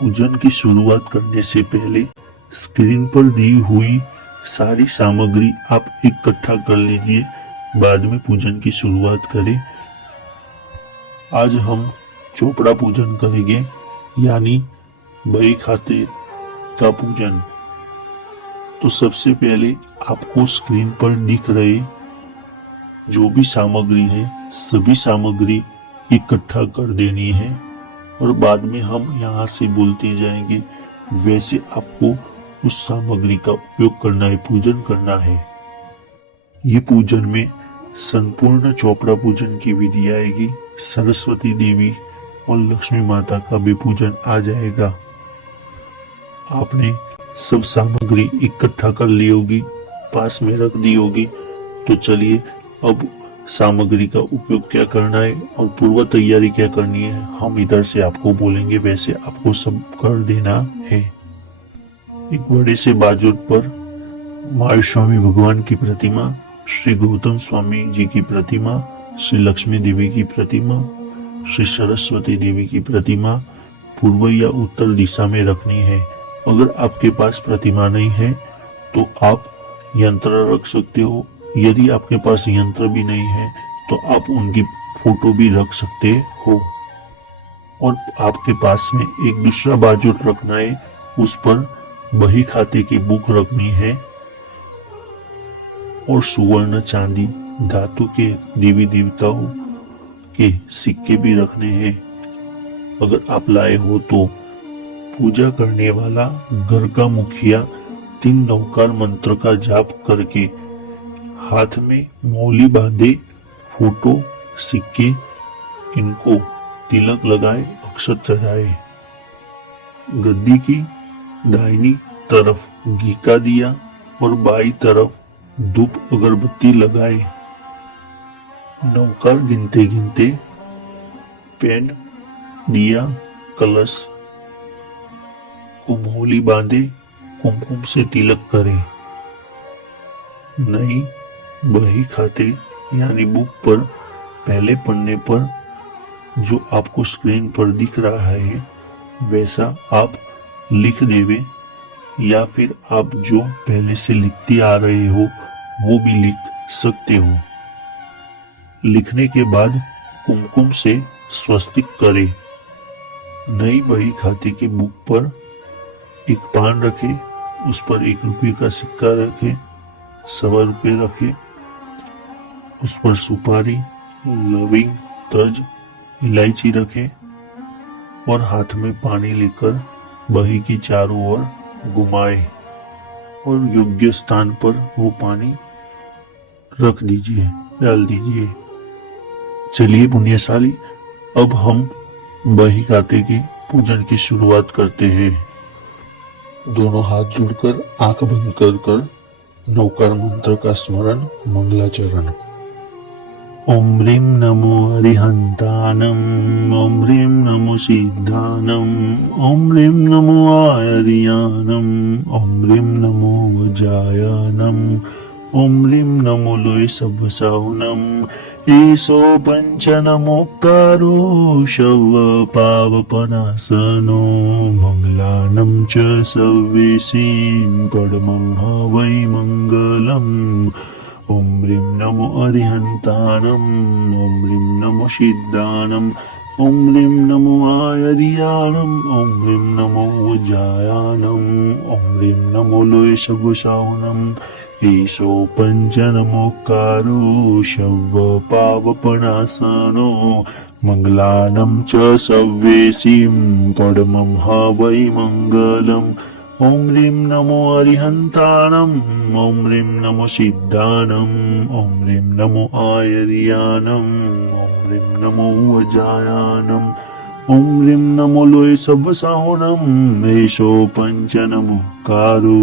पूजन की शुरुआत करने से पहले स्क्रीन पर दी हुई सारी सामग्री आप इकट्ठा कर लीजिए, बाद में पूजन की शुरुआत करें। आज हम चोपड़ा पूजन करेंगे, यानी बही खाते का पूजन। तो सबसे पहले आपको स्क्रीन पर दिख रहे जो भी सामग्री है, सभी सामग्री इकट्ठा कर देनी है और बाद में हम यहाँ से बोलते जाएंगे, वैसे आपको उस सामग्री का उपयोग करना है, पूजन करना है। ये पूजन में संपूर्ण चोपड़ा पूजन की विधि आएगी, सरस्वती देवी और लक्ष्मी माता का भी पूजन आ जाएगा। आपने सब सामग्री इकट्ठा कर ली होगी, पास में रख दी होगी। तो चलिए अब सामग्री का उपयोग क्या करना है और पूर्व तैयारी क्या करनी है, हम इधर से आपको बोलेंगे, वैसे आपको सब कर देना है। एक बड़े से बाजूट पर महावीर स्वामी भगवान की प्रतिमा, श्री गौतम स्वामी जी की प्रतिमा, श्री लक्ष्मी देवी की प्रतिमा, श्री सरस्वती देवी की प्रतिमा पूर्व या उत्तर दिशा में रखनी है। अगर आपके पास प्रतिमा नहीं है तो आप यंत्र रख सकते हो। यदि आपके पास यंत्र भी नहीं है तो आप उनकी फोटो भी रख सकते हो। और आपके पास में एक दूसरा बाजूट रखना है, उस पर बही खाते की बुक रखनी है और सुवर्ण चांदी धातु के देवी देवताओं के सिक्के भी रखने हैं। अगर आप लाए हो तो पूजा करने वाला घर का मुखिया 3 नवकार मंत्र का जाप करके हाथ में मौली बांधे, फोटो सिक्के इनको तिलक लगाए, अक्षत चढ़ाए। गद्दी की दाहिनी तरफ घी का दिया और बाई तरफ धूप अगरबत्ती लगाए। नवकार गिनते गिनते पेन, दिया, कलश को मौली बांधे, कुमकुम से तिलक करे। नई बही खाते यानी बुक पर पहले पन्ने पर जो आपको स्क्रीन पर दिख रहा है वैसा आप लिख देवे, या फिर आप जो पहले से लिखते आ रहे हो वो भी लिख सकते हो। लिखने के बाद कुमकुम से स्वस्तिक करें। नई बही खाते की बुक पर एक पान रखे, उस पर 1 रुपये का सिक्का रखे, 1.25 रुपये रखे, उस पर सुपारी, लविंग, तज, इलायची रखे और हाथ में पानी लेकर बही की चारों ओर घुमाए और योग्य स्थान पर वो पानी रख दीजिए, डाल दीजिए। चलिए पुण्यशाली, अब हम बही खाते के पूजन की शुरुआत करते हैं। दोनों हाथ जोड़कर आंख बंद कर कर नवकार मंत्र का स्मरण, मंगलाचरण। ओम ह्रीं नमो अरिहंतानम, ओम ह्रीं नमो सिद्धानम, ओम ह्रीं नमो आयर्यानम, ओम ह्रीं नमो वज्रायानम, ओम ह्रीं नमो लोय सभसाहुनम। ईशो पंचनमोक्तारो शव पावपनासनो, मंगलानं च सव्येसीं परमं हवै मंगलम्। ओम ह्रीं नमो अरिहंतानम, ओम ह्रीं नमो सिद्धानम, ओम ह्रीं नमो आयर्यानम, ओम ह्रीं नमो वज्रायानम, ओम ह्रीं नमो लोय सभसाहुनम। ईशो पंचनमोक्तारो शव पावपनासनो, मंगलानं च सव्येसीं परमं हवै मंगलम्। ओम ह्रीं नमो अरिहंतानम, ओम ह्रीं नमो सिद्धानम, ओम ह्रीं नमो आयर्यानम, ओम ह्रीं नमो वज्रायानम, ओम ह्रीं नमो लोय सभसाहुनम। एषो पंचनमोक्तारो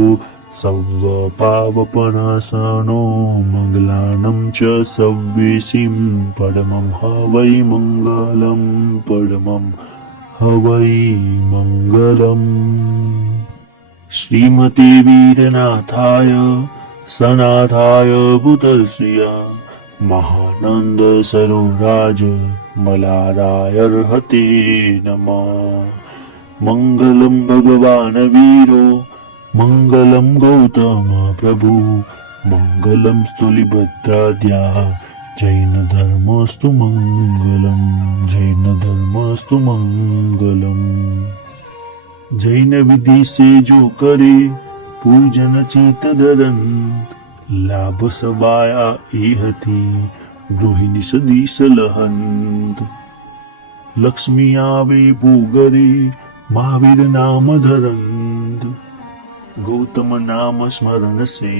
सव्व पावपनासनो, मंगलानं च सव्येसीं परमं हवै मंगलम्, परमं हवै मंगलम्। श्रीमते वीरनाथाय सनाथाय भूतश्रिया महानंद सरोराज मलाराय अर्हते नमः। मंगलम भगवान वीरो मंगलम गौतम प्रभु मंगलम स्तुलिभद्राद्या जैन धर्मस्तु मंगलम जैन धर्मस्तु मंगलम। जैन विधि से जो करे पूजन चित धरन लाभ सबाया इहति गृहिणी सदीस लहंत। लक्ष्मी आवे भूगरे महावीर नाम धरंत गौतम नाम स्मरण से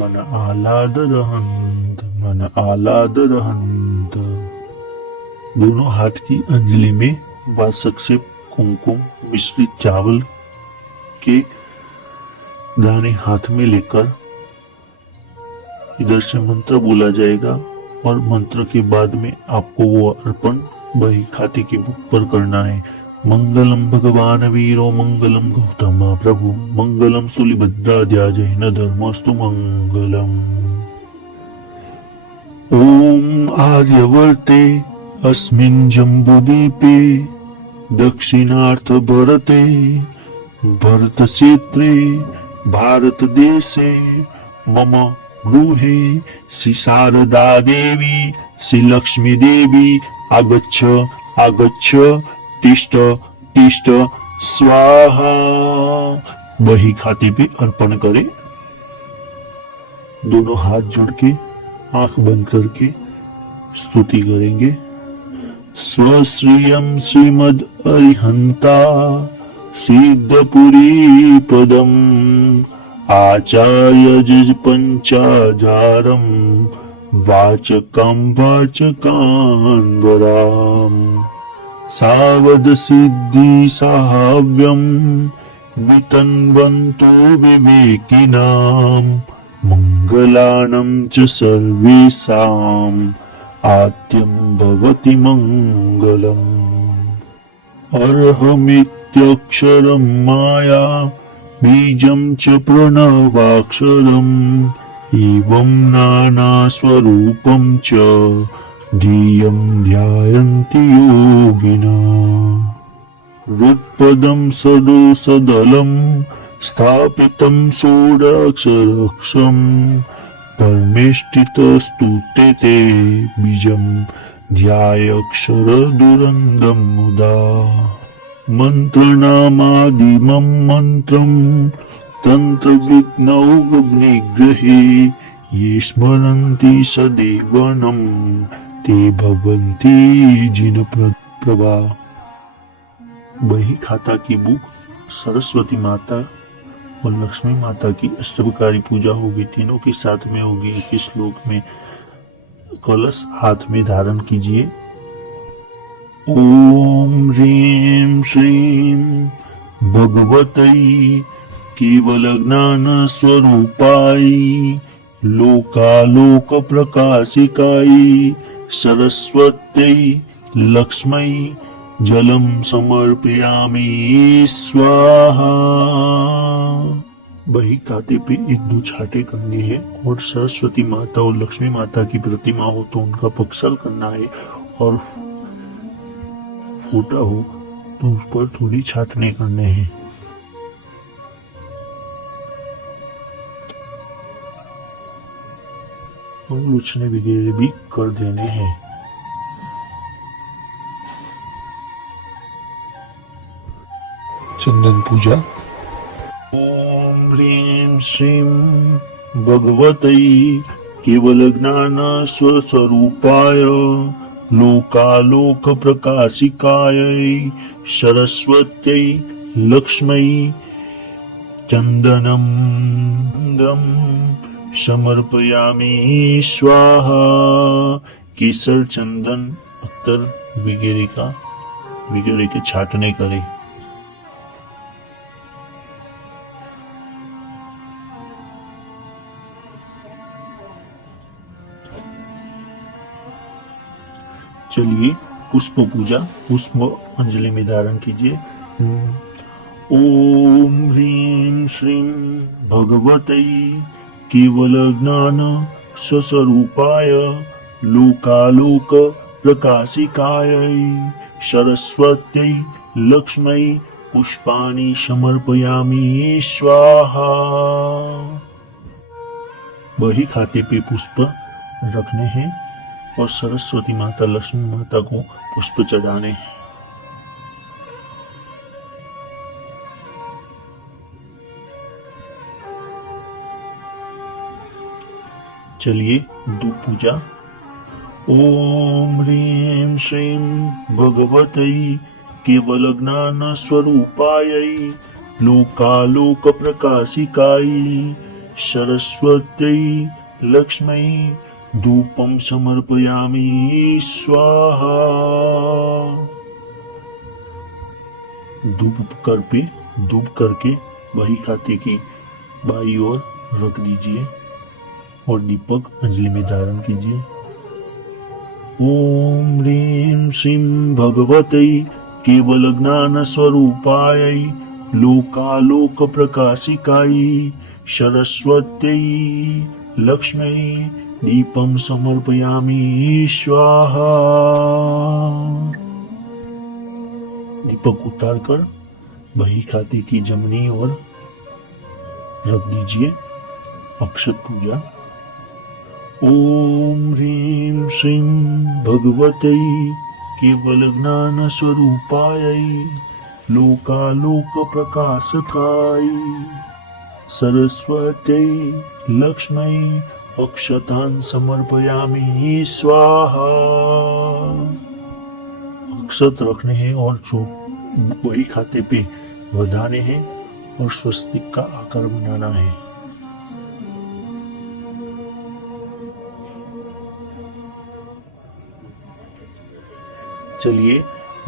मन आह्लाद रहंत मन आह्लाद रहंत। दोनों हाथ की अंजलि में वासक से कुमकुम मिश्रित चावल के दाने हाथ में लेकर इधर से मंत्र बोला जाएगा और मंत्र के बाद में आपको वो अर्पण बही खाते की बुक पर करना है। मंगलम भगवान वीरो मंगलम गौतम प्रभु मंगलम सुलिभद्राद्या जैन धर्मस्तु मंगलम। ओम आर्यवर्ते अस्मिन् जम्बूद्वीपे दक्षिणार्थ भरते भरतक्षेत्रे भारतदेशे मम गृहे श्री शारदा देवी श्री लक्ष्मी देवी आगच्छ आगच्छ तिष्ठ तिष्ठ स्वाहा। वही खाते पे अर्पण करें। दोनों हाथ जोड़ के आंख बंद करके स्तुति करेंगे। स्वश्रियम श्रीमद अरिहंता सिद्धपुरी पदम आचार्य जज पंचाजारम वाचकं वाचकान्वराम सावध सिद्धि साहाव्यम वितन्वन्तो विवेकिनां मंगलानं च सर्वेषाम् आद्यं भवति मंगलम्। अर्हमित्यक्षरं माया बीजं च प्रणवाक्षरम् एवं नानास्वरूपं च धियं ध्यायन्ति योगिना। हृत्पदं सदोषदलं स्थापितं षोडक्षरक्षं परमेष्ठितस्तुते ते बीजं ध्यायाक्षरदुरन्दं मुदा। मन्त्रनामादिमं मन्त्रं तंत्रविघ्नौ निग्रहे ये स्मरन्ति सदेवनं ते भवन्ति जिनप्रभा। वही खाता की बुक सरस्वती माता और लक्ष्मी माता की अष्टभकारी पूजा होगी, तीनों के साथ में होगी। एक श्लोक में कलश हाथ में धारण कीजिए। ओम ह्रीं श्रीं भगवतै केवल ज्ञान स्वरूपाय लोकालोक प्रकाशिकाय सरस्वत्यै लक्ष्मै जलम समर्पयामि स्वाहा। वही खाते पे एक दो छाटे करने हैं और सरस्वती माता और लक्ष्मी माता की प्रतिमा हो तो उनका पक्षल करना है और फूटा हो तो उस पर थोड़ी छाटने करने हैं। लुचने वगैरह भी कर देने हैं। चंदन पूजा। ओम ह्रीं श्रीं भगवतै केवल ज्ञान स्वस्वरूपाय लोकालोक प्रकाशिकाय सरस्वत्यै लक्ष्मै चंदनम समर्पयामि स्वाहा। केसर चंदन अत्तर वगैरह के छाटने करे। चलिए पुष्प पूजा। पुष्प अंजलि में धारण कीजिए। ओम ह्रीं श्रीं भगवतै केवल ज्ञान स्वस्वरूपाय लोकालोक प्रकाशिकाय सरस्वत्यै लक्ष्मै पुष्पाणि समर्पयामि स्वाहा। बही खाते पे पुष्प रखने हैं और सरस्वती माता लक्ष्मी माता को पुष्प चढ़ाने हैं। चलिए धूप पूजा। ओम ह्रीं श्रीं भगवतै केवल ज्ञान स्वरूपायै लोकालोक प्रकाशिकायै सरस्वत्यै लक्ष्मै धूपम समर्पयामि स्वाहा। धूप करके वही खाते की बाई ओर रख दीजिए और दीपक अंजलि में धारण कीजिए। ओम ह्रीं श्रीं भगवतै केवल ज्ञान स्वरूपायै लोकालोक प्रकाशिकायै सरस्वत्यै लक्ष्मै दीपम समर्पयामि स्वाहा। दीपक उतारकर बही खाते की जमनी ओर रख दीजिए। अक्षत पूजा। ओम ह्रीं श्रीं भगवतै केवल ज्ञान स्वरूपायै लोकालोक प्रकाशकाय सरस्वत्यै लक्ष्मै अक्षतान् समर्पयामि स्वाहा। अक्षत रखने हैं और जो वही खाते पे વધાने हैं और स्वस्तिक का आकार बनाना है। चलिए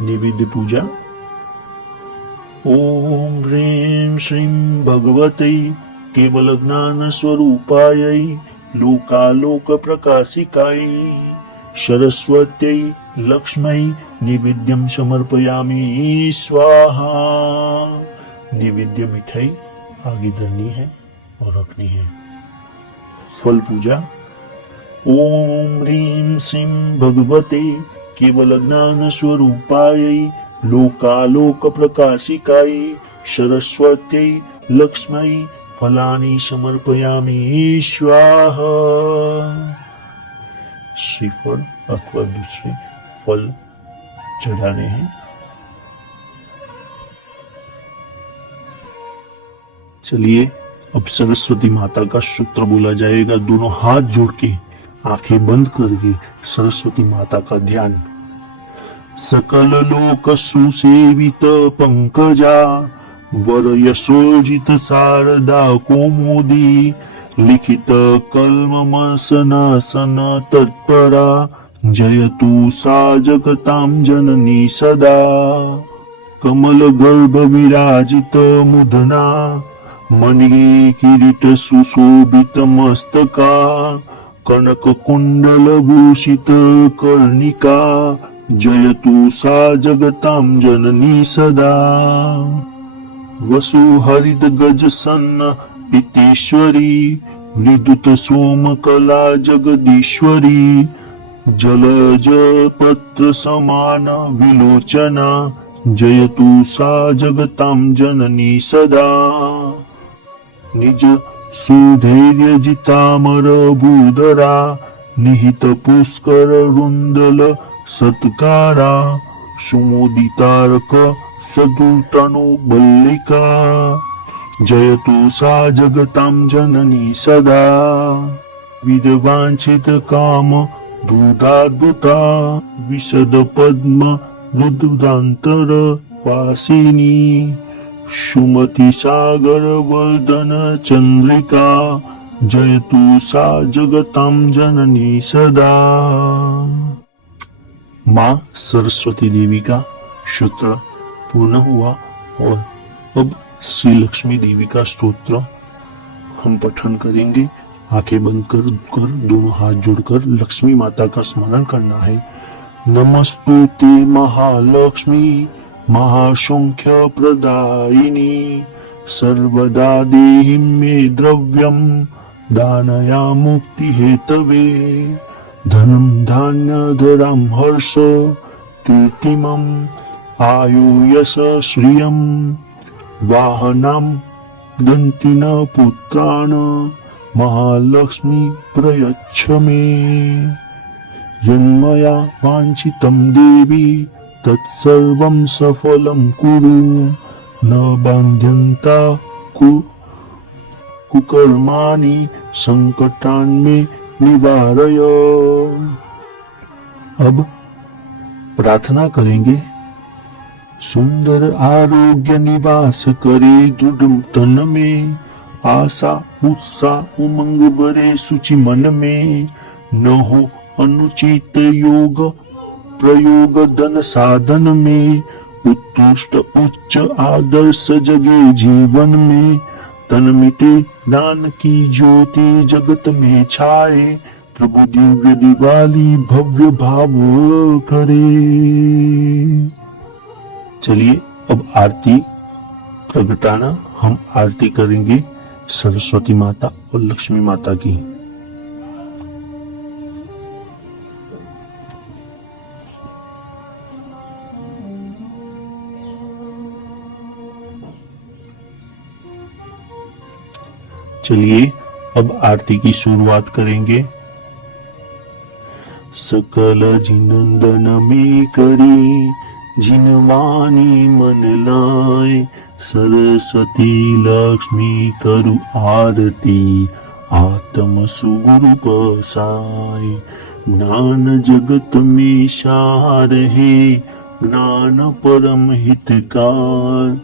निवेद्य पूजा। ओम ह्रीं श्रीं भगवतै केवल ज्ञान स्वरूपायै लोकालोक प्रकाशिकाय सरस्वत्यै लक्ष्मै निवेद्यम समर्पयामि स्वाहा। निवेद्य मिठाई आगे धरनी है और रखनी है। फल पूजा। ओम ह्रीं श्रीं भगवते केवल ज्ञान स्वरूपायै लोकालोक प्रकाशिकाय सरस्वत्यै लक्ष्मै फलानि समर्पयामि स्वाहा। श्रीफल अथवा दूसरे फल चढ़ाने हैं। चलिए अब सरस्वती माता का सूत्र बोला जाएगा। दोनों हाथ जोड़ के आंखें बंद करके सरस्वती माता का ध्यान। सकल लोक सुसेवित पंकजा वर यशोजित शारदा कौमुदी लिखित कल्ममसनासन तत्परा जयतु सा जगतां जननी सदा। कमल गर्भ विराजित मुदना मणि किरीट सुशोभित मस्तका कनक कुंडल भूषित कर्णिका जयतु सा जगतां जननी सदा। वसु हरित गज सन्न पितेश्वरी विद्युत सोम कला जगदीश्वरी जलज पत्र समान विलोचना जयतु सा जगतां जननी सदा। निज सुधैर्य जितामर भूधरा निहित पुष्कर रुंदल सत्कारा सुमोदितारक सदुतनो बल्लिका जयतु सा जगतां जननी सदा। विदवांछित काम दूताद्भुता विशद पद्म रुद्रांतर वासिनी सुमति सागर वर्धन चंद्रिका जयतु सा जगतां जननी सदा। माँ सरस्वती देवी का सूत्र पूर्ण हुआ और अब श्री लक्ष्मी देवी का स्तोत्र हम पठन करेंगे। आंखें बंद कर दोनों हाथ जोड़कर लक्ष्मी माता का स्मरण करना है। नमस्तुते महालक्ष्मी महासंख्य प्रदायिनी सर्वदा देहि मे द्रव्यं दानया मुक्ति हेतवे धनं धान्य धरां हर्ष कीर्तिमं आयुयस श्रियं वाहनं दन्तिन पुत्रान् महालक्ष्मी प्रयच्छ मे यन्मया वाञ्छितं देवी तत्सर्वं सफलं कुरु न बाध्यन्ता कुकर्माणि संकटान्मे निवारय। अब प्रार्थना करेंगे। सुंदर आरोग्य निवास करे दृढ़ तन में, आशा उत्साह उमंग भरे सुचि मन में, न हो अनुचित योग प्रयोग धन साधन में, उत्कृष्ट उच्च आदर्श जगे जीवन में, तन मिटे ज्ञान की ज्योति जगत में छाए, प्रभु दिव्य दिवाली भव्य भाव करे। चलिए अब आरती प्रगटाना। हम आरती करेंगे सरस्वती माता और लक्ष्मी माता की। चलिए अब आरती की शुरुआत करेंगे। सकल जिनंदन में करी जिनवानी मन लाए, सरस्वती लक्ष्मी करु आरती आत्म सुगुरु पसाए। ज्ञान जगत में सार है ज्ञान परम हितकार,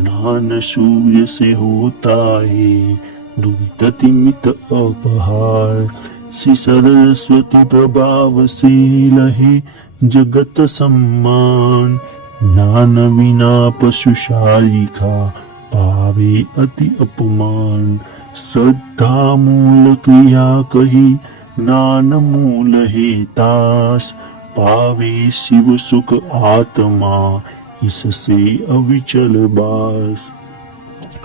ज्ञान सूर्य से होता है दुरिततिमित अपहार। श्री सरस्वती प्रभाव से लहे जगत सम्मान, ज्ञान विना पशुशाली का पावे अति अपमान। श्रद्धा मूल क्रिया कही ज्ञान मूल है तास, पावे शिव सुख आत्मा इससे अविचल बास।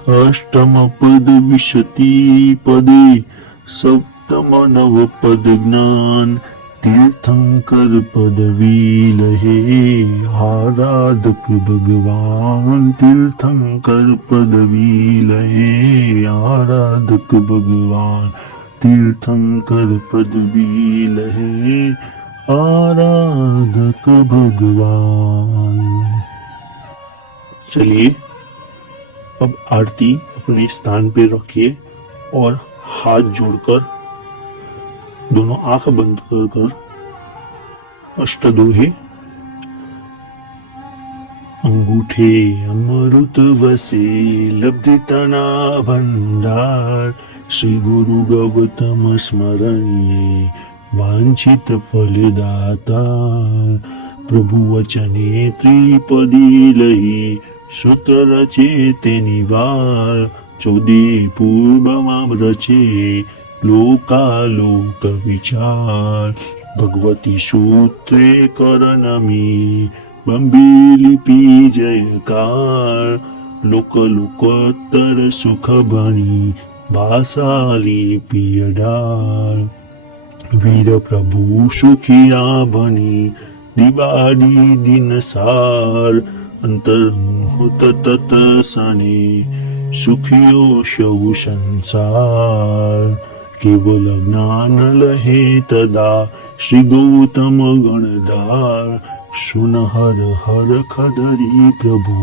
अष्टम पद विशति पदे सप्तम नव पद ज्ञान, तीर्थंकर पदवी लहे आराधक भगवान। तीर्थंकर पदवी लहे आराधक भगवान, तीर्थंकर पदवी लहे आराधक भगवान। चलिए अब आरती अपने स्थान पे रखिए और हाथ जोड़कर दोनों आंख बंद कर अष्टदोहे। अंगूठे अमृत वसे लब्धि तना भंडार, श्री गुरु गौतम स्मरणीय वांछित फलदाता। प्रभु वचने त्रिपदी लही सूत्र रचे ते निवार, चौदह पूर्व रचे लोकालोक विचार। भगवती सूत्रे करनमी बंबी लिपि जयकार, लोक लोकोत्तर सुख बनी भाषाली पियडार। वीर प्रभु सुखिया बनी दिवाली दिन सार, अंतर्मुत तत सने सुखियो शव संसार। केवल ज्ञान लहे तदा श्री गौतम गणधार, सुन हर हर खदरी प्रभु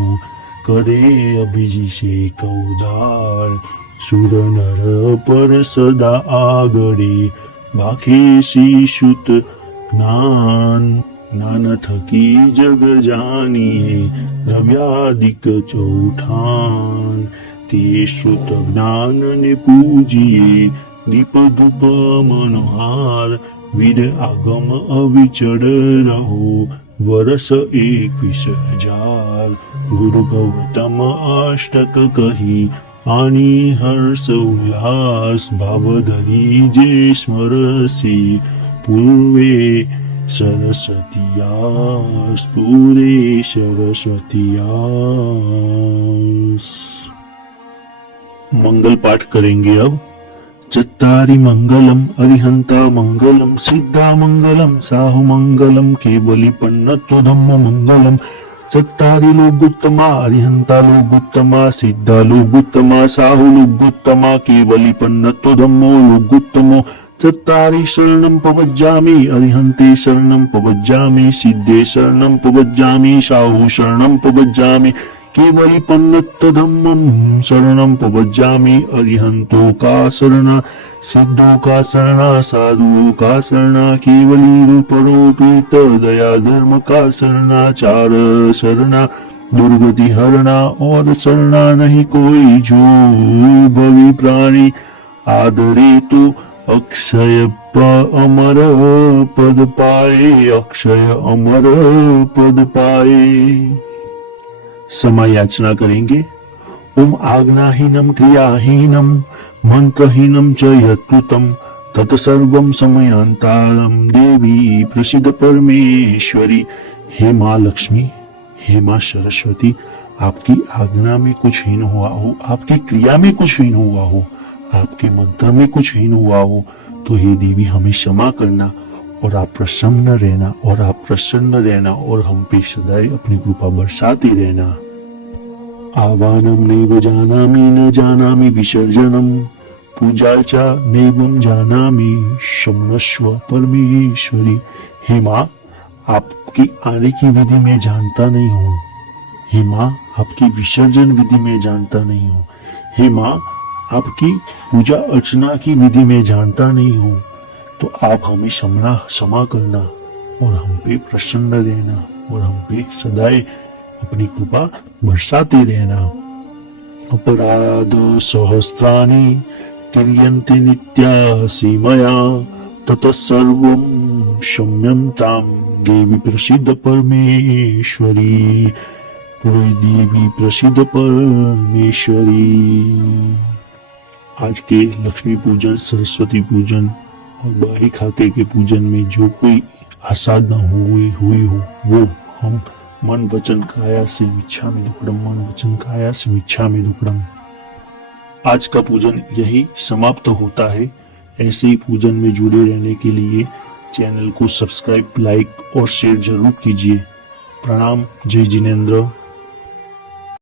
करे अभिषेक उदार। सुर नर पर सदा आगड़े भाखे शिशुत ज्ञान, ज्ञान थकी जग जानिए द्रव्यादिक चौठान। ते श्रुत ज्ञान ने पूजिए दीप धूप मनोहार, वीर आगम अविचड़ रहो वर्ष 21,000। गुरु गौतम अष्टक कही आनी हर्ष उल्लास, भाव धरी जे स्मरसी पूर्वे सरस्वतीयास, पूरे सरस्वतीयास। मंगल पाठ करेंगे अब। चत्तारि मंगलम अरिहंता मंगलम सिद्धा मंगलम साहु मंगलम केवली पन्नत्व धम्म मंगलम चत्तारि लोकोत्तमा अरिहंता लोकोत्तमा सिद्धा लोकोत्तमा साहु लोकोत्तमा केवलीपन्नतो धम्मो लोकोत्तमो चत्तारि शरणं पवज्जामि अरिहन्ते शरणं पवज्जामि सिद्धे शरणं पवज्जामि साहु शरणं पवज्जामि केवलीपन्नतो धम्मं शरणं पवज्जामि अरिहंतो का शरणा सिद्धो का शरणा साधु का शरणा केवली परोपित दया धर्म का शरणाचार शरणा दुर्गति हरणा और शरणा नहीं कोई जो भवि प्राणी आदरे तो अक्षय अमर पद पाए अक्षय अमर पद पाए। समायाचना करेंगे। ओम आज्ञाहीनम क्रियाहीनम मंत्रहीनम च यत्कृतं तत्सर्वं समयांतारं देवी प्रसिद्ध परमेश्वरी। हे माँ लक्ष्मी, हे माँ सरस्वती, आपकी आज्ञा में कुछ हीन हुआ हो, आपकी क्रिया में कुछ हीन हुआ हो, आपके मंत्र में कुछ हीन हुआ हो तो हे देवी हमें क्षमा करना और आप प्रसन्न रहना और आप प्रसन्न रहना और हम पे सदैव अपनी कृपा बरसाती रहना। आवाहनम नैव जानामि न जानामि विसर्जनम पूजा च नैवं जानामि शमनस्व परमेश्वरी। हे माँ, आपकी आने की विधि में जानता नहीं हूँ। हे माँ, आपकी विसर्जन विधि में जानता नहीं हूँ। हे माँ, आपकी पूजा अर्चना की विधि में जानता नहीं हूँ, तो आप हमें क्षमा करना और हम पे प्रसन्न रहना और हम पे सदैव अपनी कृपा बरसाते रहना। अपराध सहस्राणि क्रियन्ते नित्यासि मया ततः क्षम्यतां देवी प्रसिद्ध परमेश्वरी। देवी प्रसिद्ध परमेश्वरी। आज के लक्ष्मी पूजन, सरस्वती पूजन और बाही खाते के पूजन में जो कोई असाधना हुई हो वो हम मन वचन काया से मिच्छामि दुक्कडम, मन वचन काया से मिच्छामि दुक्कडम। आज का पूजन यही समाप्त होता है। ऐसे ही पूजन में जुड़े रहने के लिए चैनल को सब्सक्राइब, लाइक और शेयर जरूर कीजिए। प्रणाम। जय जिनेंद्र।